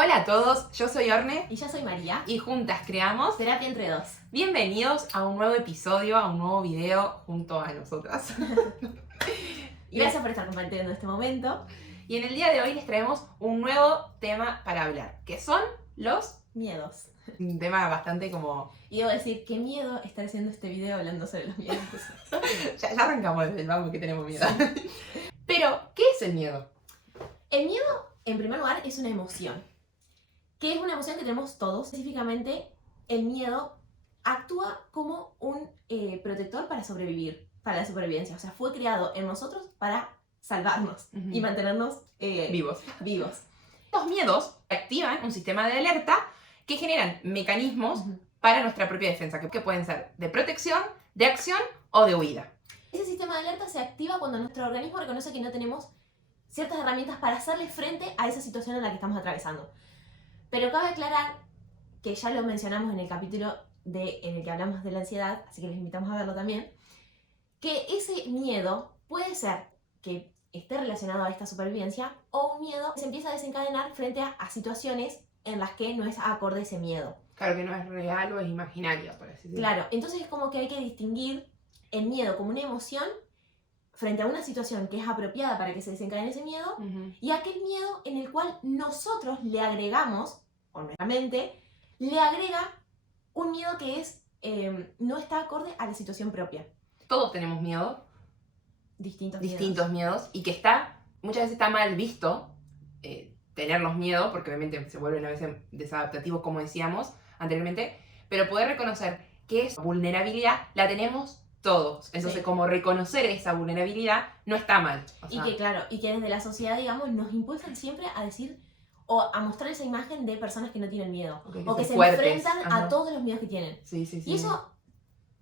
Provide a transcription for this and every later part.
Hola a todos, yo soy Orne Y yo soy María. y juntas creamos. Terapia entre dos. Bienvenidos a un nuevo episodio, a un nuevo video junto a nosotras. Gracias por estar compartiendo este momento. Y en el día de hoy les traemos un nuevo tema para hablar, que son los... Miedos. Un tema bastante como... Y debo decir, qué miedo estar haciendo este video hablando sobre los miedos. Ya arrancamos desde el vamos que tenemos miedo. Pero, ¿qué es el miedo? El miedo, en primer lugar, es una emoción. Que es una emoción que tenemos todos. Específicamente, el miedo actúa como un protector para sobrevivir, para la supervivencia. O sea, fue creado en nosotros para salvarnos y mantenernos Vivos. vivos. Los miedos activan un sistema de alerta que generan mecanismos para nuestra propia defensa, que pueden ser de protección, de acción o de huida. Ese sistema de alerta se activa cuando nuestro organismo reconoce que no tenemos ciertas herramientas para hacerle frente a esa situación en la que estamos atravesando. Pero cabe aclarar que ya lo mencionamos en el capítulo en el que hablamos de la ansiedad, así que les invitamos a verlo también, que ese miedo puede ser que esté relacionado a esta supervivencia o un miedo que se empieza a desencadenar frente a situaciones en las que no es acorde ese miedo. Claro que no es real o es imaginario, por así decirlo. Claro, entonces es como que hay que distinguir el miedo como una emoción frente a una situación que es apropiada para que se desencadene ese miedo y aquel miedo en el cual nosotros le agregamos, o nuestra mente, le agrega un miedo que es no está acorde a la situación propia. Todos tenemos miedo, Distintos miedos, y que muchas veces está mal visto tener los miedos, porque obviamente se vuelven a veces desadaptativos, como decíamos anteriormente, pero poder reconocer que esa vulnerabilidad la tenemos todos. Entonces, Sí. como reconocer esa vulnerabilidad no está mal. O sea, y que desde la sociedad, digamos, nos impulsan siempre a decir o a mostrar esa imagen de personas que no tienen miedo o que son se fuertes. enfrentan a todos los miedos que tienen. Sí. Y eso,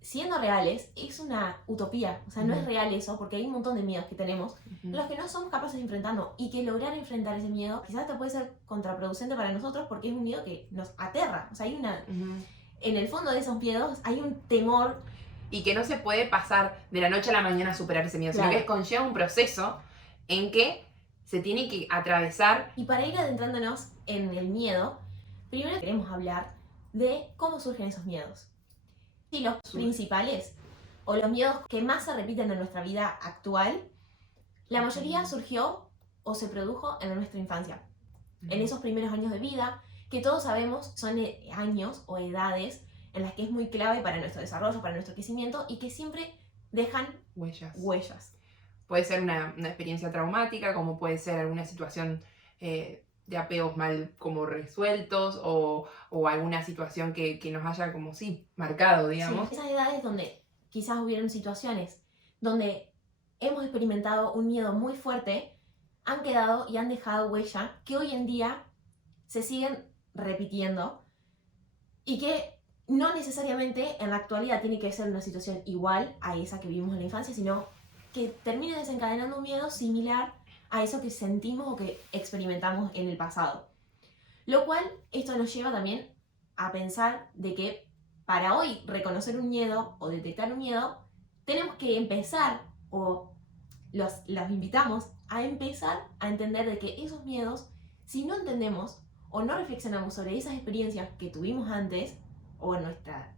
siendo reales, es una utopía. O sea, no es real eso, porque hay un montón de miedos que tenemos, los que no somos capaces de enfrentarnos. Y que lograr enfrentar ese miedo quizás hasta puede ser contraproducente para nosotros, porque es un miedo que nos aterra. O sea, hay una... En el fondo de esos miedos hay un temor. Y que no se puede pasar de la noche a la mañana a superar ese miedo, Claro. sino que conlleva un proceso en que se tiene que atravesar. Y para ir adentrándonos en el miedo, primero queremos hablar de cómo surgen esos miedos. Y los principales, o los miedos que más se repiten en nuestra vida actual, la mayoría surgió o se produjo en nuestra infancia. En esos primeros años de vida, que todos sabemos son años o edades en las que es muy clave para nuestro desarrollo, para nuestro crecimiento, y que siempre dejan huellas. Puede ser una experiencia traumática, como puede ser alguna situación de apegos mal como resueltos o alguna situación que nos haya como marcado, digamos. Sí, esas edades donde quizás hubieron situaciones donde hemos experimentado un miedo muy fuerte, han quedado y han dejado huella que hoy en día se siguen repitiendo y que no necesariamente en la actualidad tiene que ser una situación igual a esa que vivimos en la infancia, sino que termine desencadenando un miedo similar a eso que sentimos o que experimentamos en el pasado. Lo cual, esto nos lleva también a pensar de que para hoy reconocer un miedo o detectar un miedo, tenemos que empezar, o los invitamos a empezar a entender de que esos miedos, si no entendemos o no reflexionamos sobre esas experiencias que tuvimos antes, o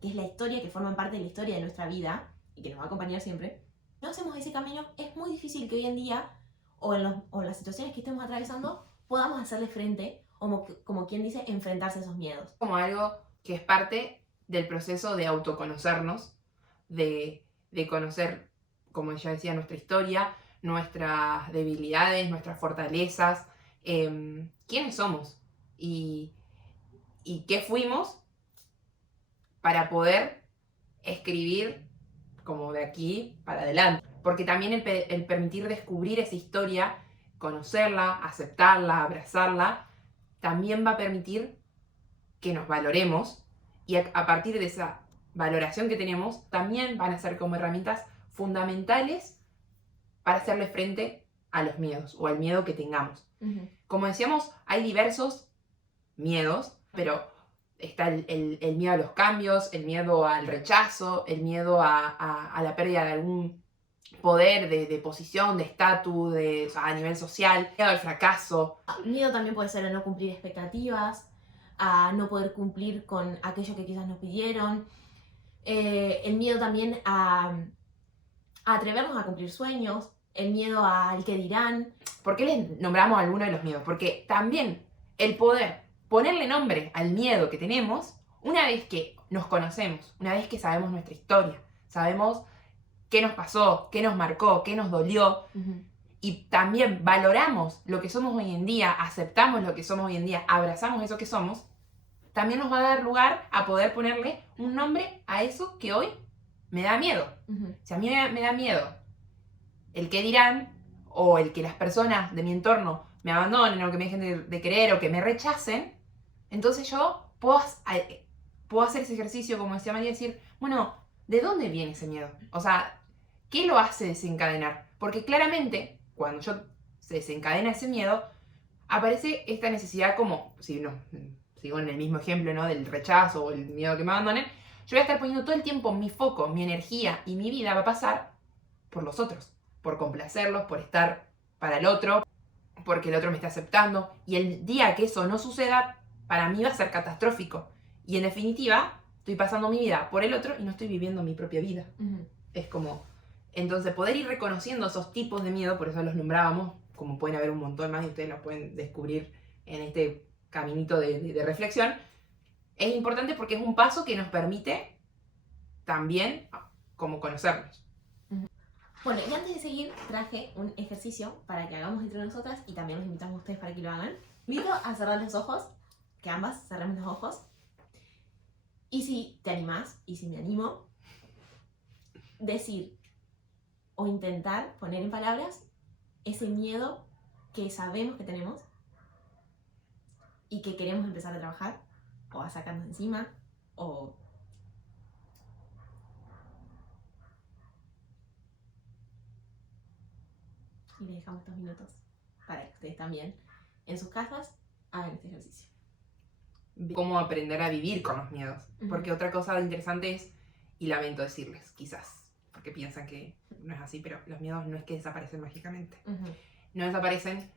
que es la historia, que forman parte de la historia de nuestra vida y que nos va a acompañar siempre, no hacemos ese camino, es muy difícil que hoy en día, o en las situaciones que estemos atravesando, podamos hacerle frente, como quien dice, enfrentarse a esos miedos. Como algo que es parte del proceso de autoconocernos, de conocer, como ya decía, nuestra historia, nuestras debilidades, nuestras fortalezas, quiénes somos y qué fuimos para poder escribir como de aquí para adelante. Porque también el permitir descubrir esa historia, conocerla, aceptarla, abrazarla, también va a permitir que nos valoremos y a partir de esa valoración que tenemos, también van a ser como herramientas fundamentales para hacerle frente a los miedos o al miedo que tengamos. Como decíamos, hay diversos miedos, pero está el miedo a los cambios, el miedo al rechazo, el miedo a la pérdida de algún poder, de posición, de estatus, o sea, a nivel social, miedo al fracaso. Miedo también puede ser a no cumplir expectativas, a no poder cumplir con aquello que quizás nos pidieron. El miedo también a atrevernos a cumplir sueños, el miedo al que dirán. ¿Por qué les nombramos alguno de los miedos? Porque también el poder ponerle nombre al miedo que tenemos, una vez que nos conocemos, una vez que sabemos nuestra historia, sabemos qué nos pasó, qué nos marcó, qué nos dolió, y también valoramos lo que somos hoy en día, aceptamos lo que somos hoy en día, abrazamos eso que somos, también nos va a dar lugar a poder ponerle un nombre a eso que hoy me da miedo. Si a mí me da miedo el que dirán, o el que las personas de mi entorno me abandonen, o que me dejen de querer, o que me rechacen, entonces yo puedo hacer ese ejercicio, como decía María, decir, bueno, ¿de dónde viene ese miedo? O sea, ¿qué lo hace desencadenar? Porque claramente, cuando se desencadena ese miedo, aparece esta necesidad como, si no, sigo en el mismo ejemplo, ¿no? Del rechazo o el miedo a que me abandonen, yo voy a estar poniendo todo el tiempo mi foco, mi energía y mi vida va a pasar por los otros, por complacerlos, por estar para el otro, porque el otro me está aceptando. Y el día que eso no suceda, para mí va a ser catastrófico. Y en definitiva, estoy pasando mi vida por el otro y no estoy viviendo mi propia vida. Es como... Entonces, poder ir reconociendo esos tipos de miedo, por eso los nombrábamos, como pueden haber un montón más y ustedes los pueden descubrir en este caminito de reflexión, es importante porque es un paso que nos permite también como conocernos. Bueno, y antes de seguir, traje un ejercicio para que hagamos entre nosotras y también los invitamos a ustedes para que lo hagan. Invito a cerrar los ojos, que ambas cerremos los ojos. Y si te animás, y si me animo, decir o intentar poner en palabras ese miedo que sabemos que tenemos y que queremos empezar a trabajar o a sacarnos encima o... Y les dejamos 2 minutos para que ustedes también en sus casas hagan este ejercicio. Cómo aprender a vivir con los miedos. Porque otra cosa interesante es, y lamento decirles, quizás, porque piensan que no es así, pero los miedos no es que desaparecen mágicamente. No desaparecen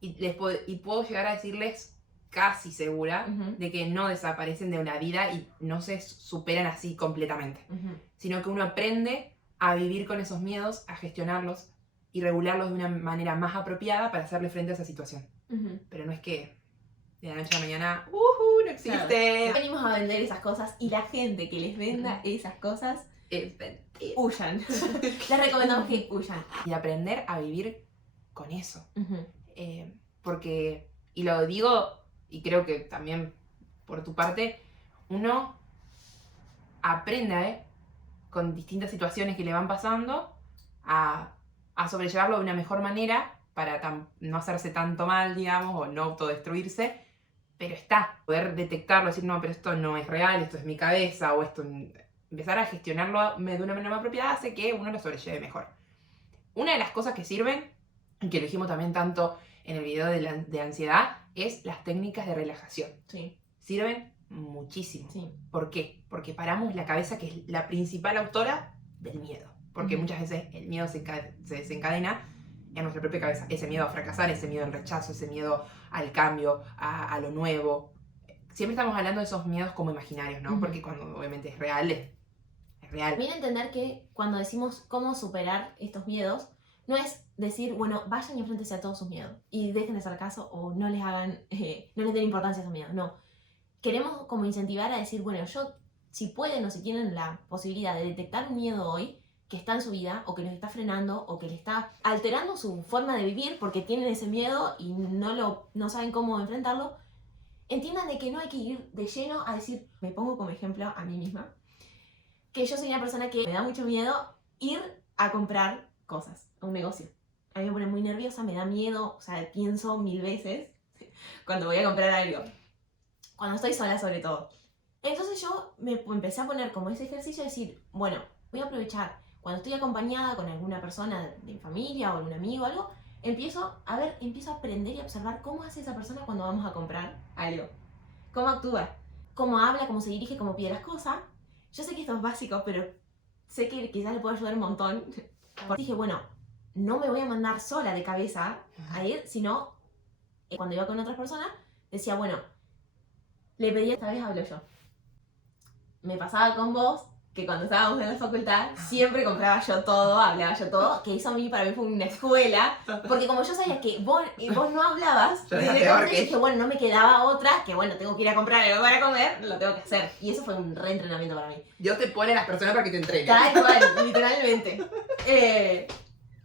y puedo llegar a decirles casi segura de que no desaparecen de una vida y no se superan así completamente. Sino que uno aprende a vivir con esos miedos, a gestionarlos y regularlos de una manera más apropiada para hacerle frente a esa situación. Pero no es que de la noche a la mañana, no existe. Claro. Venimos a vender esas cosas y la gente que les venda esas cosas huyan. Les recomendamos que huyan. Y aprender a vivir con eso. Porque, y lo digo, y creo que también por tu parte, uno aprende con distintas situaciones que le van pasando a sobrellevarlo de una mejor manera para no hacerse tanto mal, digamos, o no autodestruirse, pero poder detectarlo, decir, no, pero esto no es real, esto es mi cabeza, o esto, empezar a gestionarlo de una manera más apropiada hace que uno lo sobrelleve mejor. Una de las cosas que sirven, y que lo dijimos también tanto en el video de ansiedad, es las técnicas de relajación. Sí. Sirven muchísimo. Sí. ¿Por qué? Porque paramos la cabeza, que es la principal autora del miedo. Porque muchas veces el miedo se desencadena en nuestra propia cabeza. Ese miedo a fracasar, ese miedo al rechazo, ese miedo al cambio, a lo nuevo. Siempre estamos hablando de esos miedos como imaginarios, ¿no? Porque cuando obviamente es real, es real. También entender que cuando decimos cómo superar estos miedos, no es decir, bueno, vayan y enfréntense a todos sus miedos y dejen de hacer caso o no les hagan, no les den importancia a esos miedos. No. Queremos como incentivar a decir, bueno, si pueden o si tienen la posibilidad de detectar un miedo hoy que está en su vida o que los está frenando o que le está alterando su forma de vivir porque tienen ese miedo y no saben cómo enfrentarlo, entiendan de que no hay que ir de lleno a decir, me pongo como ejemplo a mí misma, que yo soy una persona que me da mucho miedo ir a comprar cosas a un negocio. A mí me pone muy nerviosa, me da miedo, o sea, pienso 1000 veces cuando voy a comprar algo. Cuando estoy sola sobre todo. Entonces yo me empecé a poner como ese ejercicio de decir, bueno, voy a aprovechar cuando estoy acompañada con alguna persona de mi familia o algún amigo o algo, empiezo a aprender y a observar cómo hace esa persona cuando vamos a comprar algo. Cómo actúa, cómo habla, cómo se dirige, cómo pide las cosas. Yo sé que esto es básico, pero sé que quizás le puedo ayudar un montón Porque dije, bueno, no me voy a mandar sola de cabeza a ir, sino cuando iba con otras personas, decía, bueno, le pedí, esta vez hablo yo. Me pasaba con vos, que cuando estábamos en la facultad, siempre compraba yo todo, hablaba yo todo, que eso para mí fue una escuela, porque como yo sabía que vos no hablabas, directamente dije, bueno, no me quedaba otra, que bueno, tengo que ir a comprar algo para comer, lo tengo que hacer. Y eso fue un reentrenamiento para mí. Dios te pone a las personas para que te entrenen. Tal cual, literalmente.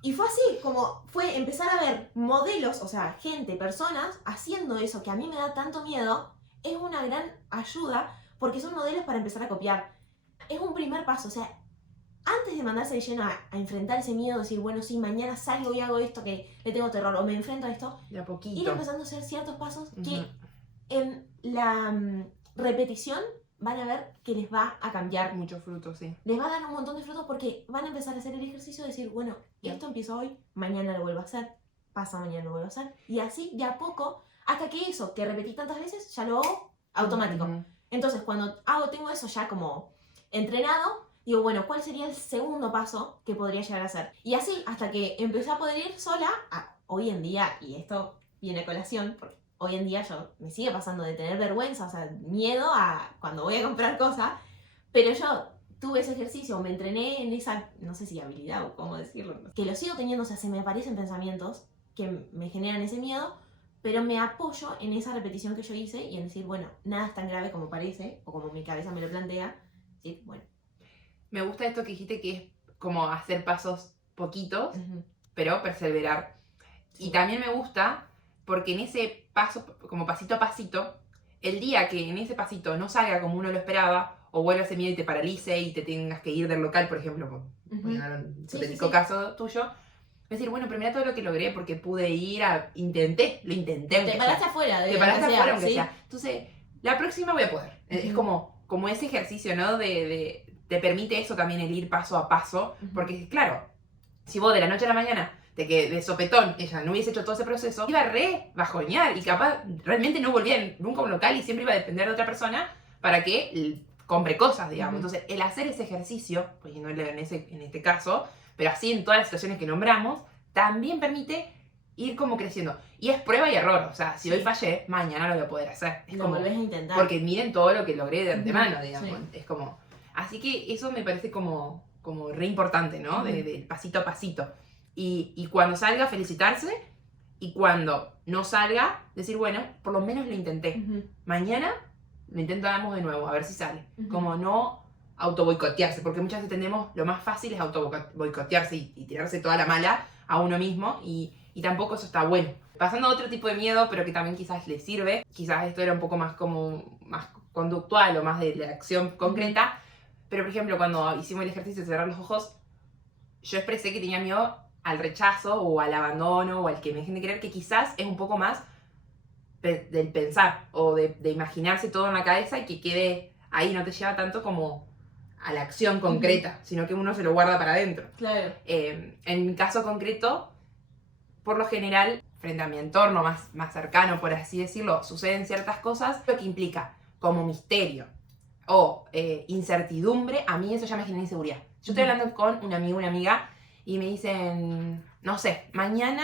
Y fue así, como fue empezar a ver modelos, o sea, gente, personas haciendo eso que a mí me da tanto miedo, es una gran ayuda porque son modelos para empezar a copiar. Es un primer paso, o sea, antes de mandarse de lleno a enfrentar ese miedo, decir, bueno, sí, mañana salgo y hago esto que le tengo terror, o me enfrento a esto, de a poquito. Ir empezando a hacer ciertos pasos que en la repetición van a ver que les va a cambiar. Muchos frutos, sí. Les va a dar un montón de frutos porque van a empezar a hacer el ejercicio de decir, bueno, esto empiezo hoy, mañana lo vuelvo a hacer, pasa mañana lo vuelvo a hacer. Y así, de a poco, hasta que eso que repetí tantas veces, ya lo hago automático. Entonces, cuando tengo eso ya como entrenado, digo, bueno, ¿cuál sería el segundo paso que podría llegar a hacer? Y así, hasta que empecé a poder ir sola, hoy en día, y esto viene a colación, porque hoy en día yo me sigue pasando de tener vergüenza, o sea, miedo a cuando voy a comprar cosas, pero yo tuve ese ejercicio, me entrené en esa, no sé si habilidad o cómo decirlo, que lo sigo teniendo, o sea, se me aparecen pensamientos que me generan ese miedo, pero me apoyo en esa repetición que yo hice y en decir, bueno, nada es tan grave como parece, o como mi cabeza me lo plantea, ¿sí? Bueno. Me gusta esto que dijiste, que es como hacer pasos poquitos, pero perseverar. Sí. Y también me gusta porque en ese paso, como pasito a pasito, el día que en ese pasito no salga como uno lo esperaba, o vuelva ese miedo y te paralice y te tengas que ir del local, por ejemplo, voy a dar un hipotético caso tuyo, decir, bueno, pero mira todo lo que logré porque pude ir lo intenté. Te paraste afuera. Te paraste afuera, aunque sea. Entonces, la próxima voy a poder. Es como ese ejercicio, ¿no? Te permite eso también, el ir paso a paso, porque claro, si vos de la noche a la mañana de sopetón ella no hubiese hecho todo ese proceso, iba a bajonear y capaz realmente no volvía nunca a un local y siempre iba a depender de otra persona para que compre cosas, digamos. Entonces, el hacer ese ejercicio, poniéndolo en este caso, pero así en todas las situaciones que nombramos, también permite ir como creciendo. Y es prueba y error. O sea, si hoy fallé, mañana lo voy a poder hacer. Es lo como, volvés a intentar. Porque miren todo lo que logré de antemano, digamos. Sí. Es como... Así que eso me parece como re importante, ¿no? De pasito a pasito. Y cuando salga, felicitarse. Y cuando no salga, decir, bueno, por lo menos lo intenté. Mañana lo intentamos de nuevo, a ver si sale. Como no autoboicotearse, porque muchas veces tenemos, lo más fácil es autoboicotearse y tirarse toda la mala a uno mismo, y tampoco eso está bueno. Pasando a otro tipo de miedo, pero que también quizás le sirve, quizás esto era un poco más más conductual o más de la acción concreta, pero por ejemplo cuando hicimos el ejercicio de cerrar los ojos, yo expresé que tenía miedo al rechazo o al abandono o al que me dejen de querer, que quizás es un poco más del pensar o de imaginarse todo en la cabeza y que quede ahí, no te lleva tanto como a la acción concreta, sino que uno se lo guarda para adentro. Claro. En mi caso concreto, por lo general, frente a mi entorno más cercano, por así decirlo, suceden ciertas cosas, lo que implica como misterio o incertidumbre, a mí eso ya me genera inseguridad. Yo estoy hablando con un amigo, una amiga, y me dicen, no sé, mañana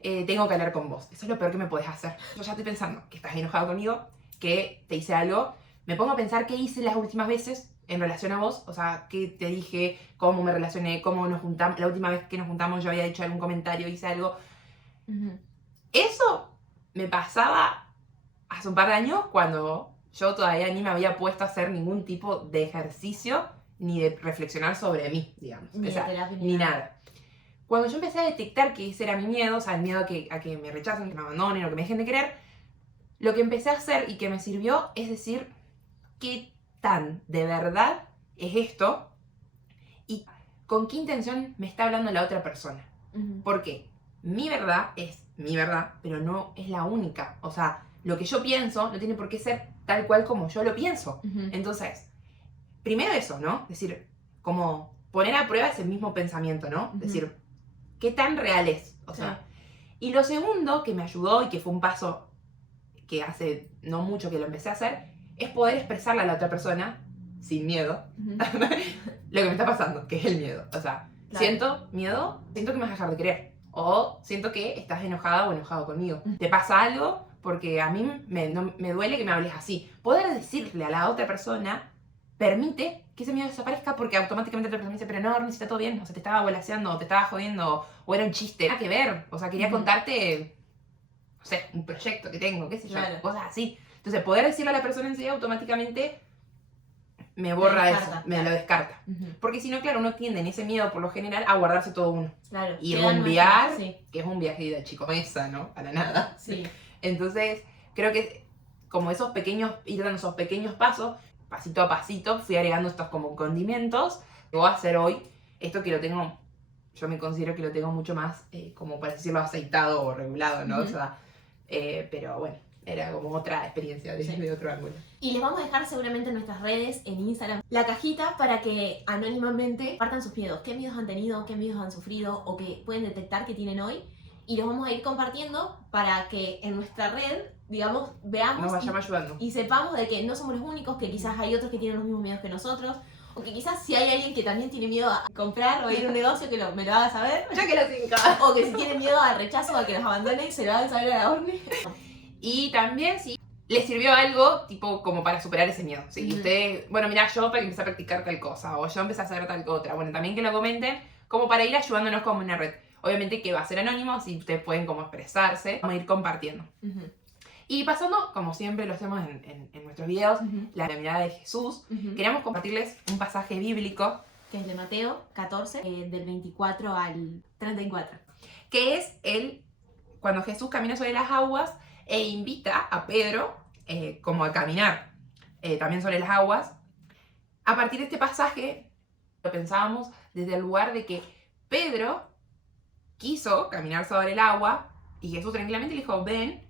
tengo que hablar con vos. Eso es lo peor que me podés hacer. Yo ya estoy pensando que estás enojado conmigo, que te hice algo. Me pongo a pensar qué hice las últimas veces en relación a vos, o sea, qué te dije, cómo me relacioné, cómo nos juntamos. La última vez que nos juntamos yo había dicho algún comentario, hice algo. Eso me pasaba hace un par de años cuando yo todavía ni me había puesto a hacer ningún tipo de ejercicio ni de reflexionar sobre mí, digamos. Ni nada. Cuando yo empecé a detectar que ese era mi miedo, o sea, el miedo a que me rechacen, que me abandonen o que me dejen de querer, lo que empecé a hacer y que me sirvió es decir, ¿qué tan de verdad es esto? ¿Y con qué intención me está hablando la otra persona? Porque mi verdad es mi verdad, pero no es la única. O sea, lo que yo pienso no tiene por qué ser tal cual como yo lo pienso. Entonces, primero eso, ¿no? Es decir, como poner a prueba ese mismo pensamiento, ¿no? Es decir, ¿qué tan real es? O sea, y lo segundo que me ayudó y que fue un paso que hace no mucho que lo empecé a hacer, es poder expresarle a la otra persona, sin miedo, lo que me está pasando, que es el miedo. O sea, Claro. Siento miedo, siento que me vas a dejar de querer. O siento que estás enojada o enojado conmigo. ¿Te pasa algo? Porque a mí me duele que me hables así. Poder decirle a la otra persona permite que ese miedo desaparezca, porque automáticamente la otra persona dice, pero no, Ernest, está todo bien, o sea, te estaba volaseando, o te estaba jodiendo, o era un chiste. Nada que ver, o sea, quería contarte, no sé, un proyecto que tengo, qué sé yo, Claro. cosas así. Entonces, poder decirle a la persona enseguida automáticamente me borra eso, me lo descarta. Porque si no, claro, uno tiende en ese miedo por lo general a guardarse todo uno. Claro. Y Queda rumbear, sí. que es un viaje de ida, chico, esa, ¿no? A la nada. Sí. Entonces, creo que como esos pequeños, ir dando esos pequeños pasos, pasito a pasito, fui agregando estos como condimentos. Que voy a hacer hoy, esto que lo tengo, yo me considero que lo tengo mucho más, como para decirlo, aceitado o regulado, ¿no? O sea, pero bueno, era como otra experiencia desde otro ángulo. Y les vamos a dejar seguramente en nuestras redes, en Instagram, la cajita para que anónimamente partan sus miedos. ¿Qué miedos han tenido? ¿Qué miedos han sufrido? O que pueden detectar que tienen hoy. Y los vamos a ir compartiendo para que en nuestra red, digamos, veamos nos vayamos ayudando. Y sepamos de que no somos los únicos, que quizás hay otros que tienen los mismos miedos que nosotros. O que quizás si hay alguien que también tiene miedo a comprar o a ir a un negocio, que me lo haga saber. Ya que lo cinca. O que si tiene miedo al rechazo, a que los abandonen, se lo hagan saber a la Orne. Y también si les sirvió algo, tipo, como para superar ese miedo. ¿Sí? Y ustedes, bueno, mira, yo empecé a practicar tal cosa, o yo empecé a hacer tal otra. Bueno, también que lo comenten, como para ir ayudándonos como una red. Obviamente que va a ser anónimo, si ustedes pueden como expresarse, vamos a ir compartiendo. Y pasando, como siempre lo hacemos en nuestros videos, la mirada de Jesús, queríamos compartirles un pasaje bíblico. Que es de Mateo 14, del 24 al 34. Que es cuando Jesús camina sobre las aguas e invita a Pedro como a caminar también sobre las aguas. A partir de este pasaje, lo pensábamos desde el lugar de que Pedro quiso caminar sobre el agua y Jesús tranquilamente le dijo, ven.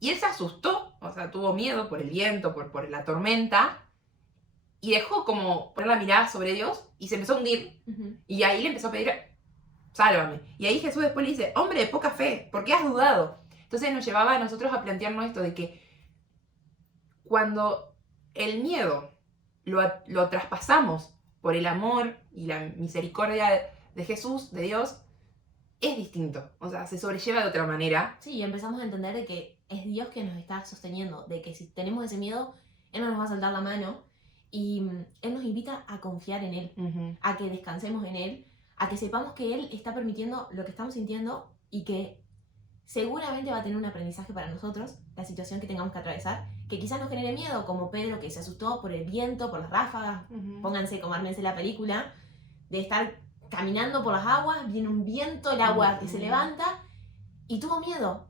Y él se asustó, o sea, tuvo miedo por el viento, por la tormenta, y dejó como poner la mirada sobre Dios y se empezó a hundir. Y ahí le empezó a pedir, sálvame. Y ahí Jesús después le dice, hombre de poca fe, ¿por qué has dudado? Entonces nos llevaba a nosotros a plantearnos esto de que cuando el miedo lo traspasamos por el amor y la misericordia de Jesús, de Dios, es distinto. O sea, se sobrelleva de otra manera. Sí, y empezamos a entender de que es Dios que nos está sosteniendo, de que si tenemos ese miedo, Él no nos va a soltar la mano y Él nos invita a confiar en Él, a que descansemos en Él, a que sepamos que Él está permitiendo lo que estamos sintiendo y que seguramente va a tener un aprendizaje para nosotros, la situación que tengamos que atravesar, que quizás nos genere miedo, como Pedro que se asustó por el viento, por las ráfagas. Pónganse, como ármense la película, de estar caminando por las aguas, viene un viento, el agua que se levanta y tuvo miedo.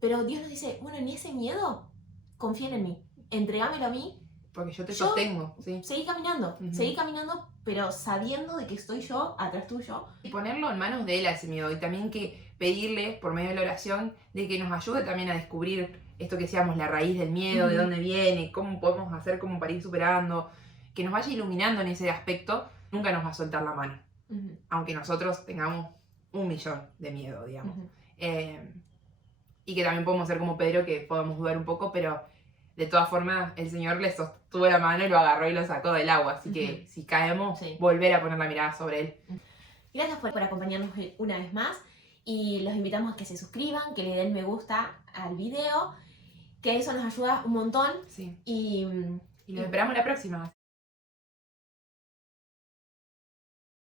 Pero Dios nos dice, bueno, en ese miedo, confíen en mí, entregámelo a mí. Porque yo te sostengo, ¿sí? Seguí caminando, pero sabiendo de que estoy yo atrás tuyo. Y ponerlo en manos de Él a ese miedo. Y también que pedirle, por medio de la oración, de que nos ayude también a descubrir esto que decíamos, la raíz del miedo, de dónde viene, cómo podemos hacer como para ir superando, que nos vaya iluminando en ese aspecto. Nunca nos va a soltar la mano. Aunque nosotros tengamos 1.000.000 de miedo, digamos. Y que también podemos ser como Pedro, que podemos dudar un poco, pero de todas formas el Señor le sostuvo la mano y lo agarró y lo sacó del agua. Así que si caemos, volver a poner la mirada sobre Él. Gracias por acompañarnos una vez más y los invitamos a que se suscriban, que le den me gusta al video, que eso nos ayuda un montón. Sí. Y los esperamos la próxima.